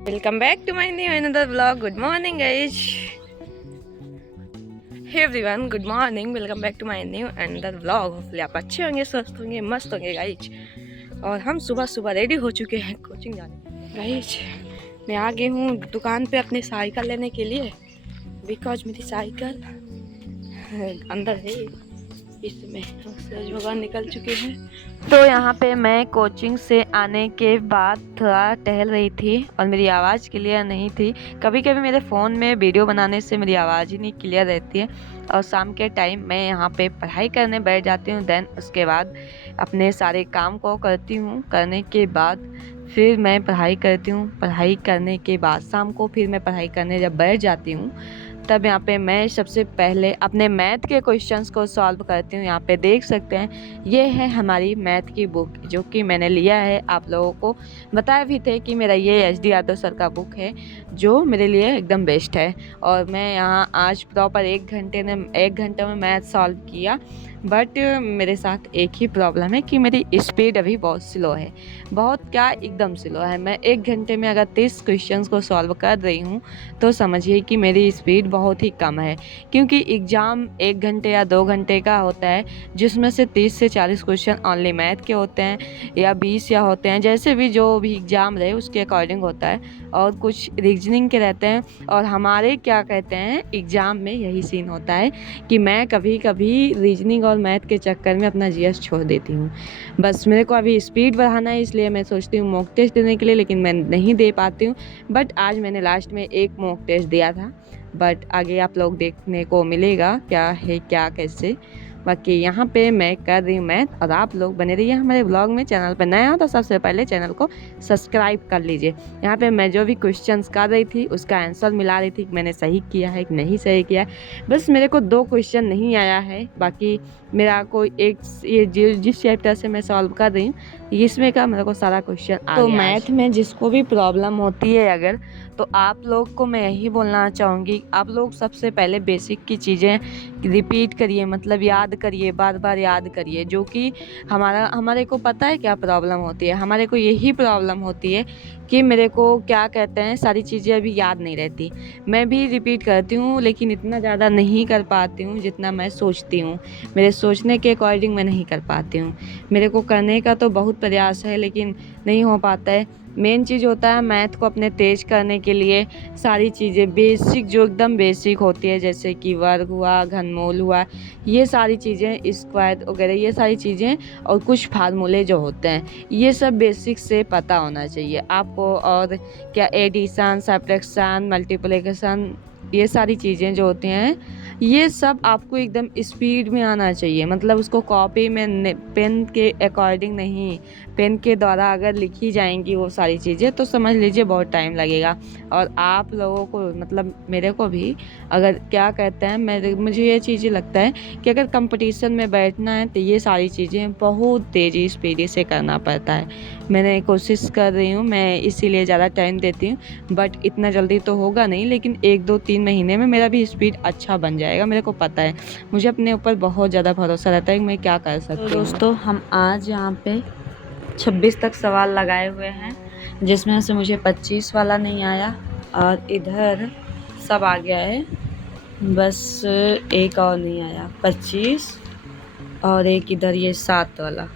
Welcome back to my new another vlog. Good morning, guys. Hey everyone, good morning. Welcome back to my new another vlog. Hopefully आप अच्छे होंगे, स्वस्थ होंगे, मस्त होंगे, guys. और हम सुबह सुबह रेडी हो चुके हैं कोचिंग जाने। गाइज, मैं आ गई हूँ दुकान पे अपनी साइकिल लेने के लिए, बिकॉज मेरी साइकिल अंदर है, इसमें सूरज भगवान निकल चुके हैं। तो यहाँ पे मैं कोचिंग से आने के बाद थोड़ा टहल रही थी और मेरी आवाज़ क्लियर नहीं थी। कभी कभी मेरे फ़ोन में वीडियो बनाने से मेरी आवाज़ ही नहीं क्लियर रहती है। और शाम के टाइम मैं यहाँ पे पढ़ाई करने बैठ जाती हूँ। देन उसके बाद अपने सारे काम को करती हूँ। करने के बाद फिर मैं पढ़ाई करती हूँ। पढ़ाई करने के बाद शाम को फिर मैं पढ़ाई करने जब बैठ जाती हूँ, तब यहाँ पे मैं सबसे पहले अपने मैथ के क्वेश्चंस को सॉल्व करती हूँ। यहाँ पे देख सकते हैं, ये है हमारी मैथ की बुक जो कि मैंने लिया है। आप लोगों को बताया भी थे कि मेरा ये एच डी यादव सर का बुक है जो मेरे लिए एकदम बेस्ट है। और मैं यहाँ आज प्रॉपर 1 घंटे में मैथ सॉल्व किया। बट मेरे साथ एक ही प्रॉब्लम है कि मेरी स्पीड अभी बहुत स्लो है। बहुत क्या, एकदम स्लो है। मैं 1 घंटे में अगर 30 क्वेश्चंस को सॉल्व कर रही हूँ तो समझिए कि मेरी स्पीड बहुत ही कम है। क्योंकि एग्ज़ाम 1 घंटे या 2 घंटे का होता है, जिसमें से 30 से 40 क्वेश्चन ओनली मैथ के होते हैं या 20 या होते हैं, जैसे भी जो भी एग्ज़ाम रहे उसके अकॉर्डिंग होता है। और कुछ रीजनिंग के रहते हैं। और हमारे क्या कहते हैं, एग्ज़ाम में यही सीन होता है कि मैं कभी कभी रीजनिंग और मैथ के चक्कर में अपना जीएस छोड़ देती हूँ। बस मेरे को अभी स्पीड बढ़ाना है, इसलिए मैं सोचती हूँ मॉक टेस्ट देने के लिए, लेकिन मैं नहीं दे पाती हूँ। बट आज मैंने लास्ट में एक मॉक टेस्ट दिया था। बट आगे आप लोग देखने को मिलेगा क्या है क्या कैसे। बाकी यहाँ पे मैं कर रही हूँ मैथ, और आप लोग बने रहिए हमारे ब्लॉग में। चैनल पर नया हो तो सबसे पहले चैनल को सब्सक्राइब कर लीजिए। यहाँ पे मैं जो भी क्वेश्चंस कर रही थी उसका आंसर मिला रही थी कि मैंने सही किया है कि नहीं सही किया है। बस मेरे को 2 क्वेश्चन नहीं आया है। बाकी मेरा कोई एक ये जिस चैप्टर से मैं सॉल्व कर रही हूँ इसमें का मेरे को सारा क्वेश्चन आ गया। तो मैथ में जिसको भी प्रॉब्लम होती है अगर, तो आप लोग को मैं यही बोलना चाहूँगी, आप लोग सबसे पहले बेसिक की चीज़ें रिपीट करिए, मतलब याद करिए, बार बार याद करिए। जो कि हमारे को पता है क्या प्रॉब्लम होती है। हमारे को यही प्रॉब्लम होती है कि मेरे को क्या कहते हैं, सारी चीज़ें अभी याद नहीं रहती। मैं भी रिपीट करती हूँ लेकिन इतना ज़्यादा नहीं कर पाती हूँ जितना मैं सोचती हूँ। मेरे सोचने के अकॉर्डिंग मैं नहीं कर पाती हूँ। मेरे को करने का तो बहुत प्रयास है लेकिन नहीं हो पाता है। मेन चीज़ होता है मैथ को अपने तेज करने के लिए सारी चीज़ें बेसिक, जो एकदम बेसिक होती है, जैसे कि वर्ग हुआ, घनमूल हुआ, ये सारी चीज़ें, स्क्वायर वगैरह, ये सारी चीज़ें, और कुछ फार्मूले जो होते हैं, ये सब बेसिक से पता होना चाहिए आपको। और क्या, एडिशन, सब्ट्रैक्शन, मल्टीप्लिकेशन, ये सारी चीज़ें जो होती हैं, ये सब आपको एकदम स्पीड में आना चाहिए। मतलब उसको कॉपी में पेन के अकॉर्डिंग नहीं, पेन के द्वारा अगर लिखी जाएंगी वो सारी चीज़ें तो समझ लीजिए बहुत टाइम लगेगा। और आप लोगों को, मतलब मेरे को भी, अगर क्या कहते हैं, मुझे ये चीज़ें लगता है कि अगर कंपटीशन में बैठना है तो ये सारी चीज़ें बहुत तेज़ी स्पीडी से करना पड़ता है। मैंने कोशिश कर रही हूँ, मैं इसीलिए ज़्यादा टाइम देती हूँ। बट इतना जल्दी तो होगा नहीं, लेकिन 1-2-3 महीने में मेरा भी स्पीड अच्छा बन जाएगा। मेरे को पता है, मुझे अपने ऊपर बहुत ज़्यादा भरोसा रहता है कि मैं क्या कर सकती हूँ। तो दोस्तों, हम आज यहाँ पे 26 तक सवाल लगाए हुए हैं, जिसमें से मुझे 25 वाला नहीं आया और इधर सब आ गया है। बस एक और नहीं आया, 25, और एक इधर ये 7 वाला।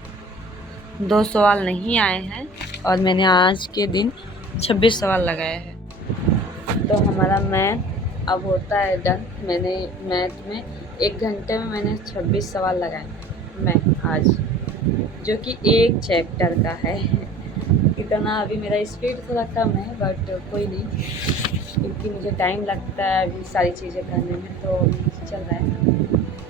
2 सवाल नहीं आए हैं और मैंने आज के दिन 26 सवाल लगाए हैं। तो हमारा मैथ अब होता है डन। मैंने मैथ में 1 घंटे में मैंने 26 सवाल लगाए मैथ आज, जो कि एक चैप्टर का है। इतना अभी मेरा स्पीड थोड़ा कम है, बट कोई नहीं, क्योंकि मुझे टाइम लगता है अभी सारी चीज़ें करने में, तो चल रहा है।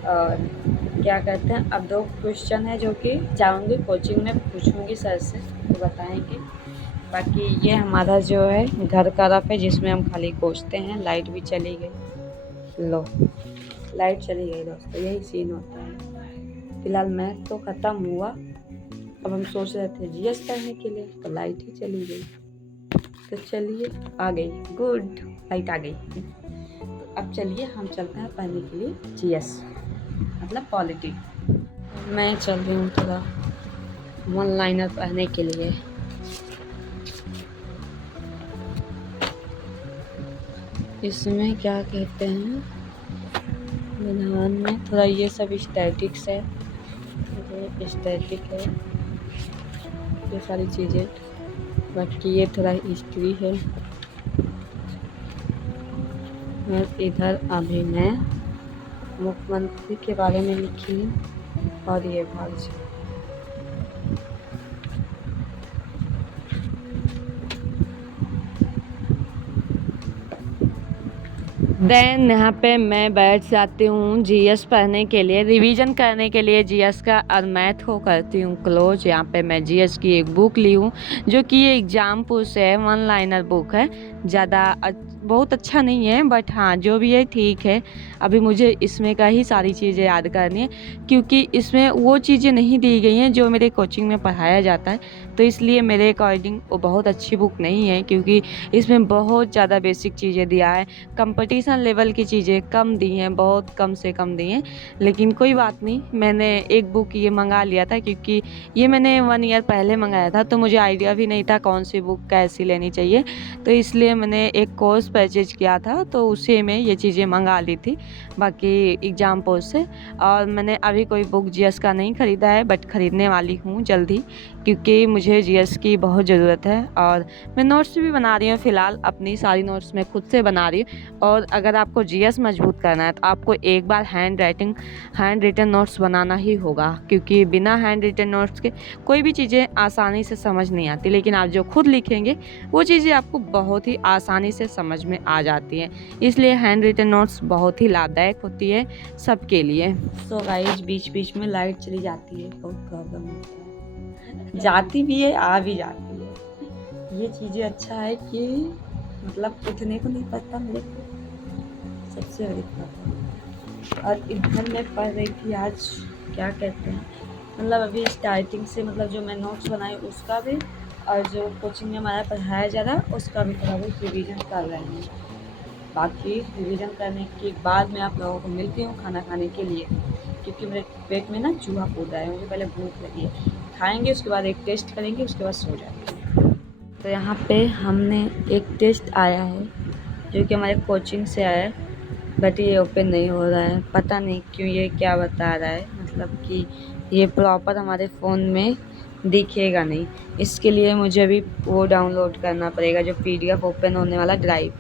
और क्या कहते हैं, अब 2 क्वेश्चन है जो कि जाऊँगी कोचिंग में पूछूँगी सर से, तो बताएंगे। बाकी ये हमारा जो है घर का रफ है, जिसमें हम खाली कोसते हैं। लाइट भी चली गई, लो लाइट चली गई दोस्तों, यही सीन होता है। फिलहाल मैथ तो ख़त्म हुआ, अब हम सोच रहे थे जीएस पढ़ने के लिए, तो लाइट ही चली गई। तो चलिए, आ गई, गुड, लाइट आ गई। तो अब चलिए हम चलते हैं पढ़ने के लिए जीएस, मतलब पॉलिटी। मैं चल रही हूँ थोड़ा 1 लाइनर पढ़ने के लिए। इसमें क्या कहते हैं, विधान में थोड़ा ये सब स्टैटिक्स है, ये स्टैटिक है, ये सारी चीज़ें। बाकी ये थोड़ा हिस्ट्री है, और इधर अभिनय मुख्यमंत्री के बारे में लिखी है, और ये भाग देन यहाँ पे मैं बैठ जाती हूँ जीएस पढ़ने के लिए, रिवीजन करने के लिए जीएस का, और मैथ को करती हूँ क्लोज। यहाँ पे मैं जीएस की एक बुक ली हूँ जो कि ये एग्जाम पुश है, वन लाइनर बुक है, ज़्यादा बहुत अच्छा नहीं है, बट हाँ जो भी है ठीक है। अभी मुझे इसमें का ही सारी चीज़ें याद करनी है, क्योंकि इसमें वो चीज़ें नहीं दी गई हैं जो मेरे कोचिंग में पढ़ाया जाता है, तो इसलिए मेरे अकॉर्डिंग वो बहुत अच्छी बुक नहीं है, क्योंकि इसमें बहुत ज़्यादा बेसिक चीज़ें दिया है, कंपटीशन लेवल की चीज़ें कम दी हैं, बहुत कम से कम दी हैं। लेकिन कोई बात नहीं, मैंने एक बुक ये मंगा लिया था, क्योंकि ये मैंने 1 ईयर पहले मंगाया था, तो मुझे आइडिया भी नहीं था कौन सी बुक कैसी लेनी चाहिए, तो इसलिए मैंने एक कोर्स परचेज किया था, तो उसी में ये चीज़ें मंगा ली थी बाकी एग्ज़ाम पोस्ट से। और मैंने अभी कोई बुक जीएस का नहीं ख़रीदा है, बट ख़रीदने वाली हूँ जल्दी, क्योंकि मुझे जीएस की बहुत ज़रूरत है। और मैं नोट्स भी बना रही हूँ, फ़िलहाल अपनी सारी नोट्स मैं खुद से बना रही हूँ। और अगर आपको जीएस मजबूत करना है तो आपको एक बार हैंड रिटन नोट्स बनाना ही होगा, क्योंकि बिना हैंड रिटन नोट्स के कोई भी चीज़ें आसानी से समझ नहीं आती, लेकिन आप जो खुद लिखेंगे वो चीज़ें आपको बहुत ही आसानी से समझ में आ जाती हैं। इसलिए हैंड रिटन नोट्स बहुत ही लाभदायक होती है सबके लिए। तो गाइस बीच बीच में लाइट चली जाती है, बहुत प्रॉब्लम होता है, जाती भी है आ भी जाती है। ये चीज़ें अच्छा है कि मतलब उठने को नहीं पड़ता मेरे को, सबसे बड़ी प्रॉब्लम। और इधर मैं पढ़ रही थी आज, क्या कहते हैं, मतलब अभी स्टार्टिंग से, मतलब जो मैं नोट्स बनाई उसका भी, और जो कोचिंग में हमारा पढ़ाया जा रहा है उसका भी थोड़ा बहुत रिवीजन कर रहे हैं। बाकी रिवीजन करने के बाद मैं आप लोगों को मिलती हूँ खाना खाने के लिए, क्योंकि मेरे पेट में ना चूहा कूद रहा है, मुझे पहले भूख लगी है। खाएंगे, उसके बाद एक टेस्ट करेंगे, उसके बाद सो जाएंगे। तो यहाँ पे हमने एक टेस्ट आया है जो कि हमारे कोचिंग से आया है, बट ये ओपन नहीं हो रहा है, पता नहीं क्यों, ये क्या बता रहा है, मतलब कि ये प्रॉपर हमारे फ़ोन में दिखेगा नहीं। इसके लिए मुझे अभी वो डाउनलोड करना पड़ेगा, जो पीडीएफ ओपन होने वाला ड्राइव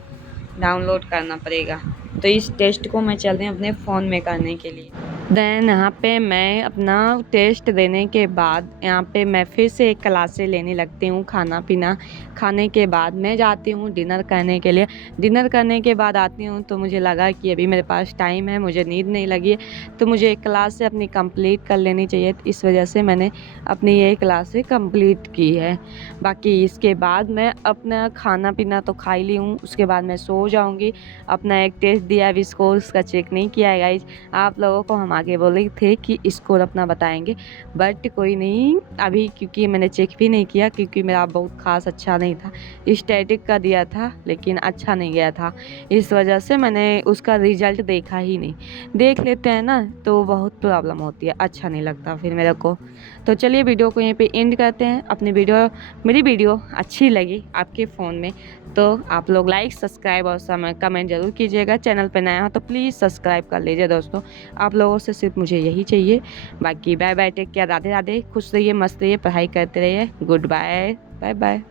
डाउनलोड करना पड़ेगा। तो इस टेस्ट को मैं चल रही हूँ अपने फ़ोन में करने के लिए। देन यहाँ पे मैं अपना टेस्ट देने के बाद यहाँ पे मैं फिर से एक क्लासे लेने लगती हूँ। खाना पीना खाने के बाद मैं जाती हूँ डिनर करने के लिए। डिनर करने के बाद आती हूँ तो मुझे लगा कि अभी मेरे पास टाइम है, मुझे नींद नहीं लगी है, तो मुझे एक क्लास से अपनी कंप्लीट कर लेनी चाहिए। इस वजह से मैंने अपनी ये क्लास से कंप्लीट की है। बाकी इसके बाद मैं अपना खाना पीना तो खा ही ली हूँ, उसके बाद मैं सो जाऊँगी। अपना एक टेस्ट दिया, अभी स्कोर उसका चेक नहीं किया है गाइज। आप लोगों को हम आगे बोले थे कि स्कोर अपना बताएंगे, बट कोई नहीं अभी, क्योंकि मैंने चेक भी नहीं किया, क्योंकि मेरा बहुत खास अच्छा नहीं था। स्टैटिक का दिया था लेकिन अच्छा नहीं गया था, इस वजह से मैंने उसका रिजल्ट देखा ही नहीं। देख लेते हैं ना तो बहुत प्रॉब्लम होती है, अच्छा नहीं लगता फिर मेरे को। तो चलिए वीडियो को यहीं पे एंड करते हैं। मेरी वीडियो अच्छी लगी आपके फ़ोन में तो आप लोग लाइक सब्सक्राइब और कमेंट ज़रूर कीजिएगा। चैनल पर नया हो तो प्लीज़ सब्सक्राइब कर लीजिए दोस्तों। आप लोगों से सिर्फ मुझे यही चाहिए। बाकी bye bye, take care, Radhe Radhe, खुश रहिए, मस्त रहिए, पढ़ाई करते रहिए। Good bye, bye bye.